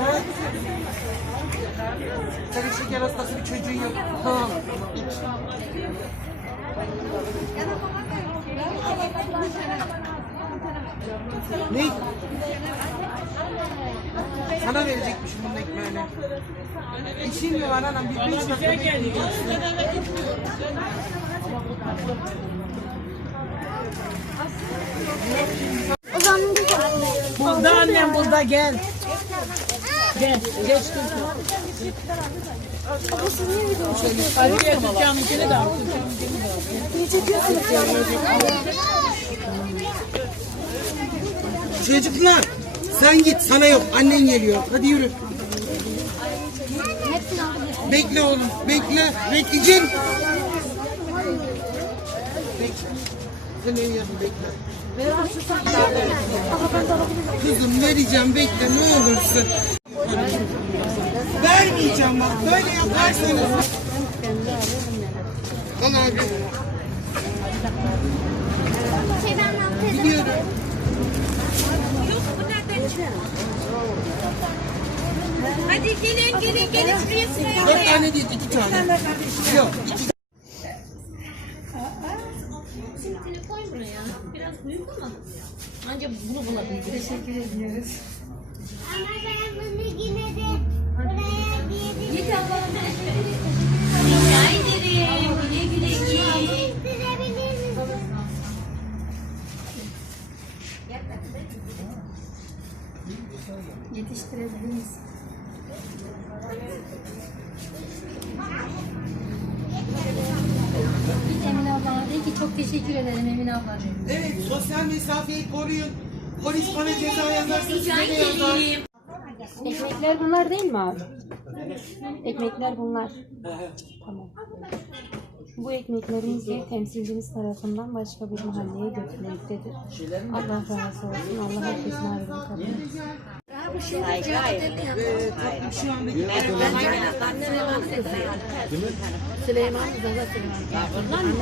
Evet. Senin şeker hastası bir çocuğun yok. Tamam. Ne? Sana verecekmişim bunun ekmeğini. İşin mi var anam? Bir beş dakika bekleyeceksin. Burada annem burada gel. Gel. Geç? Hadi gel Türkan'ınkini de? Çocuklar sen git sana yok annen geliyor. Hadi yürü. Bekle oğlum bekle. Bekleyeceksin. Bekle. Sen en yanına bekle. Kızım vereceğim bekle ne olursun. Vermeyeceğim bak böyle yaparsanız. Al abi. Gidiyorum. Hadi gelin gelin gelin şuraya sıraya. Dört tane değil iki tane. Yok iki Biraz büyük olmadı mı ya? Ancak bunu bulabiliriz. Teşekkür ediyoruz. Teşekkür ederim Emine abla. de. Evet sosyal mesafeyi koruyun. Polis bana ceza yazarsa size de yazar. Ekmekler bunlar değil mi abi? Ekmekler bunlar. Tamam. Bu ekmeklerimiz de temsilcimiz tarafından başka bir mahalleye götürülmektedir. Allah razı olsun. Allah herkesin ayrılığını kabul etsin. Ve tatlım şu anda Süleyman Zaza Süleyman. Bunlar mı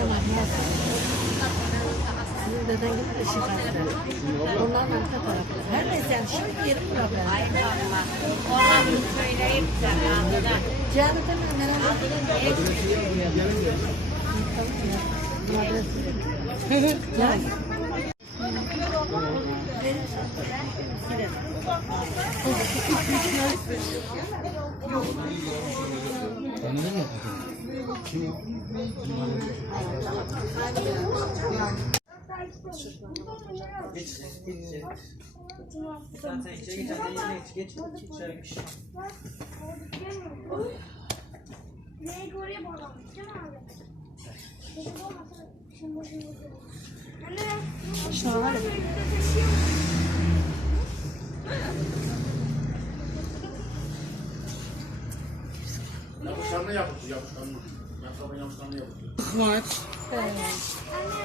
deden gibi ışık açtı. Bunlar arka tarafta. Her neyse şimdi yerim. Aynen Allah. Onu söyleyip de Cihanet'in merak Zaten içeri geçen de yerine geç. Geç. Direkt oraya bağlamış değil mi abi? Direkt olmasa şimdi bozulur. Anne. Şu an var ya, Yapışkanlı yapıştı, yapışkanlı. Var.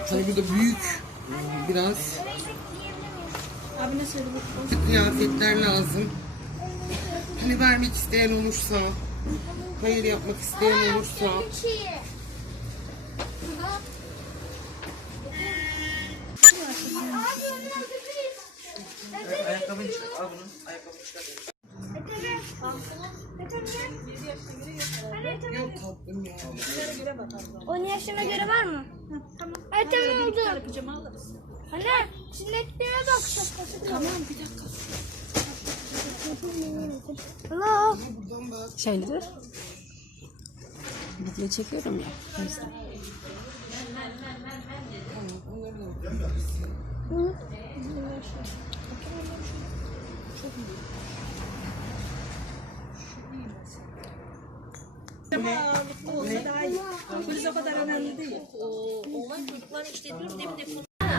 Tabii bu da büyük. Biraz. Kıyafetler lazım. Hani vermek isteyen olursa, hayır yapmak isteyen olursa. Ayakkabını çıkar. Al bunu. Ayakkabını çıkar. Yok tatlım ya. 10 yaşına göre var mı? Tamam. Evet tamam oldu. Anne çileklere bak şapkası. Tamam bir dakika. Buradan bak. şeylidir. Video çekiyorum ya. o yüzden.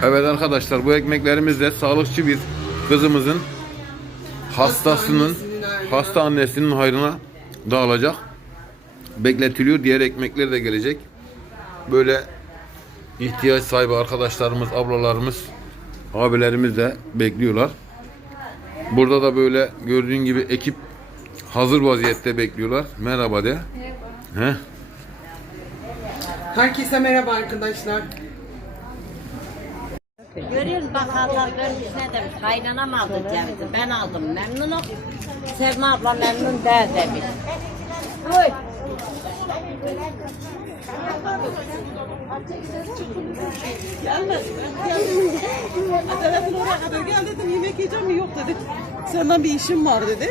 Evet arkadaşlar bu ekmeklerimiz de sağlıkçı bir kızımızın hastasının hasta annesinin hayrına dağılacak. Bekletiliyor. Diğer ekmekler de gelecek. Böyle ihtiyaç sahibi arkadaşlarımız, ablalarımız, abilerimiz de bekliyorlar. Burada da böyle gördüğün gibi ekip hazır vaziyette bekliyorlar. Merhaba de. Heh. Herkese merhaba arkadaşlar. Görüyor musun? Bak vermiş ne demiş. Kaynanam aldı cevizi. Ben aldım memnunum. Selma abla memnun değil demiş. Oy. Telefon oraya kadar gel dedim yemek yiyeceğim mi yok dedi. Senden bir işim var dedi.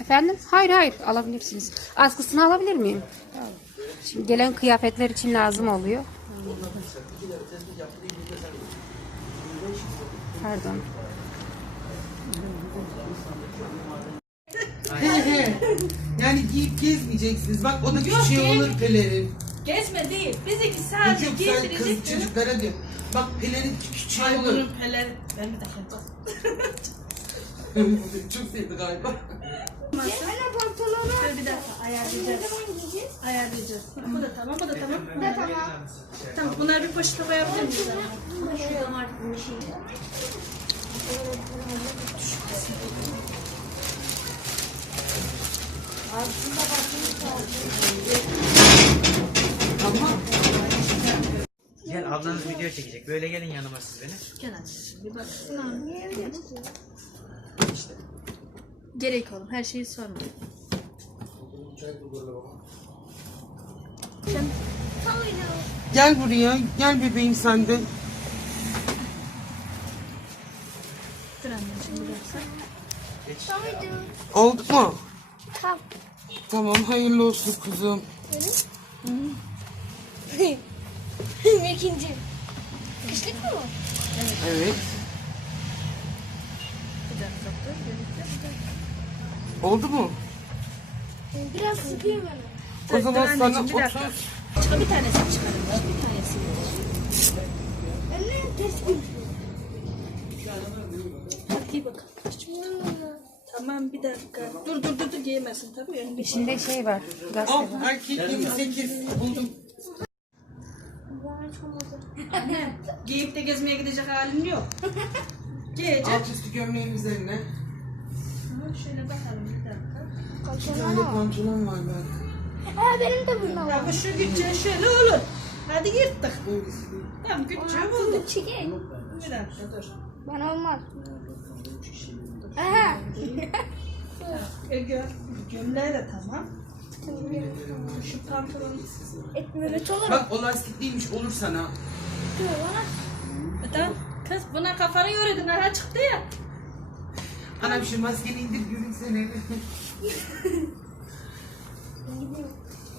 Efendim? Hayır hayır alabilirsiniz. Askısını alabilir miyim? Şimdi gelen kıyafetler için lazım oluyor. Pardon. He he. Yani giyip gezmeyeceksiniz. Bak o da küçüğü olur pelerin. Gezme değil. Bizimki Yok sadece yok sen kız giydirecek. çocuklara diyor. Bak pelerin küçüğü Ay olur. bunun peler. Ben bir dakika. çok sevdi galiba. Anne pantolonu. Dur bir dakika ayarlayacağız. Ayarlayacağız. Bu da tamam, bu da tamam. Bu da tamam. Tamam, bunları bir poşete koyabilir miyiz? Şuradan artık bir şey. Gel ablanız video çekecek. Böyle gelin yanıma siz benim. Gel anneciğim bir baksana. Gerek oğlum her şeyi sorma. Gel buraya. Gel bebeğim sen de. Dur anneciğim dakika. Oldu mu? Tamam. Hayırlı olsun kuzum. İkinci. Kışlık mı bu? Evet. Dakika dakika. Oldu mu? Biraz sıkayım bana. O zaman dur sana anneciğim, bir dakika. 30 Çıkar bir tanesini çıkarın. Bir tanesini. Anne tespih. Hadi giy bakalım. Tamam bir dakika. Dur dur giyemezsin tabii. Yani. İçinde şey var. Gazete Al var. erkek 28 buldum. Anne giyip de gezmeye gidecek halin yok. Giyecek. Alt üstü gömleğin üzerine. Ama Şöyle bakalım bir dakika. Bir tane pantolon var bak. Aa benim de bundan var. Ama şu gütçe şöyle olur. Hadi yırttık. Tamam gütçe bulduk. Çekil. Bir dakika dur. Bana olmaz. Aha. E, gö gömleği de tamam. Şu pantolon. Et Mehmet olur. Bak o lastikliymiş olur sana. Dur bana. Tamam. Kız buna kafanı yoradın. Aha çıktı ya. Anam şu maskeni indir görün seni.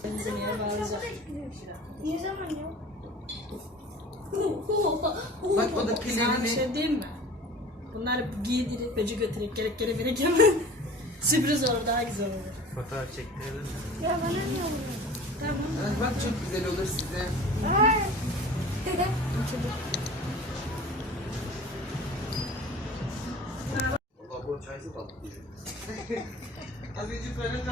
Ne zaman ya? Bak o da Sana bir pelerini. şey diyeyim mi? Bunları giydirip bece götürerek gerek geri verek ama sürpriz olur daha güzel olur. Fotoğraf çektirelim mi? Ya bana ne oluyor? Tamam. Bak çok güzel olur size. Ay. Az önce söyledi